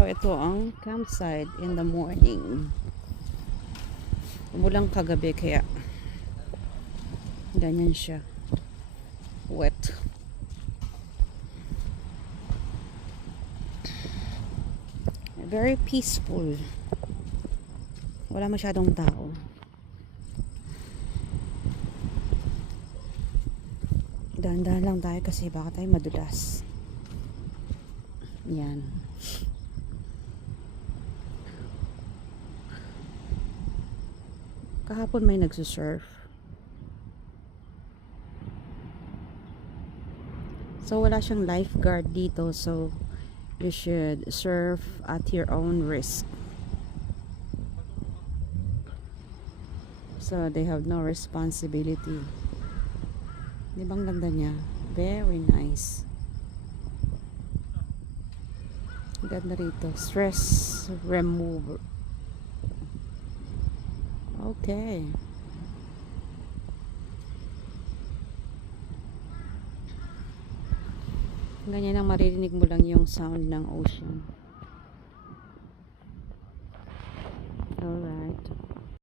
So, ito ang campsite in the morning. Umulang kagabi kaya ganyan siya. Wet. Very peaceful. Wala masyadong tao. Dahan-dahan lang tayo kasi baka tayo madulas. Yan. Kahapon may nagsusurf. So wala siyang lifeguard dito, so you should surf at your own risk. So they have no responsibility. Di bang ganda niya? Very nice. Ganda rito. Stress remover. Okay. Ganyan lang, maririnig mo lang yung sound ng ocean. Alright.